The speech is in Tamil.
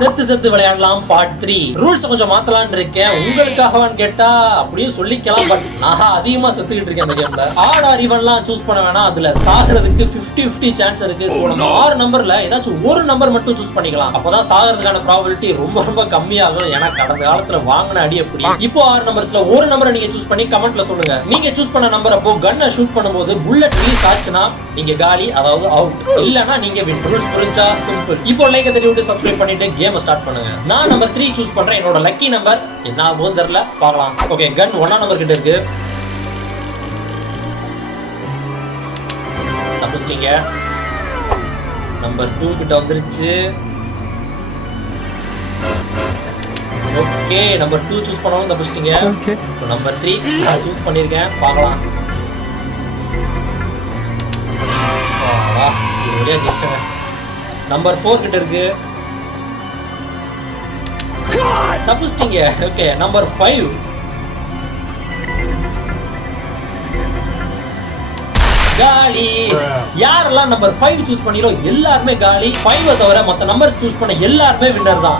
செத்து செத்து விளையாடலாம் பார்ட் 3. ரூல்ஸ் கொஞ்சம் மாத்தலாம்னு இருக்கேன். உங்களுக்காகவான்னு கேட்டா அப்படியே சொல்லிக்கலாம். பட் நான் அதிகமா செத்துக்கிட்டு இருக்கேன் இந்த கேம்ல. ஆட் ஆர் ஈவன்லாம் சூஸ் பண்ண வேணாம். அதுல சாகிறதுக்கு 50-50 சான்ஸ் இருக்கு. சோ நம்ம 6 நம்பர்ல ஏதாச்சும் ஒரு நம்பர் மட்டும் சூஸ் பண்ணிக்கலாம். அப்பதான் சாகிறதுக்கான ப்ராபபிலிட்டி ரொம்ப ரொம்ப கம்மியாகும். ஏன்னா கடந்த காலத்துல வாங்கின அடி அப்படி. இப்போ 6 நம்பர்ஸ்ல ஒரு நம்பரை நீங்க சூஸ் பண்ணி கமெண்ட்ல சொல்லுங்க. நீங்க சூஸ் பண்ண நம்பர் அப்போ கன்னை ஷூட் பண்ணும்போது புல்லட் ரிலீஸ் ஆச்சுன்னா நீங்க காலி, அதாவது அவுட். இல்லனா நீங்க வின். ரூல்ஸ் புரிஞ்சா சிம்பிள். இப்போ லைக் தட்டி விட்டு சப்ஸ்கிரைப் பண்ணிட்டு கேம் ஸ்டார்ட் பண்ணுங்க. நான் நம்பர் 3 சூஸ் பண்றேன். என்னோட லக்கி நம்பர் என்ன ஆகும்னு தெரியல, பார்க்கலாம். ஓகே, கன் 1ஆம் நம்பர் கிட்ட இருக்கு. தப்பிச்சிட்டீங்க. நம்பர் 2 கிட்ட வந்துருச்சு. ஓகே, நம்பர் 2 சூஸ் பண்ணவும் தப்பிச்சிட்டீங்க. நம்பர் 3 நான் சூஸ் பண்ணிருக்கேன், பார்க்கலாம். நம்பர் 4 கிட்ட இருக்கு. தப்பிச்சிட்டீங்க. Okay, number 5. காலி. யாரெல்லாம் நம்பர் 5 சூஸ் பண்ணீங்களோ எல்லாருமே காலி. 5 தவிர மத்த நம்பர்ஸ் சூஸ் பண்ண எல்லாருமே வின்னர் தான்.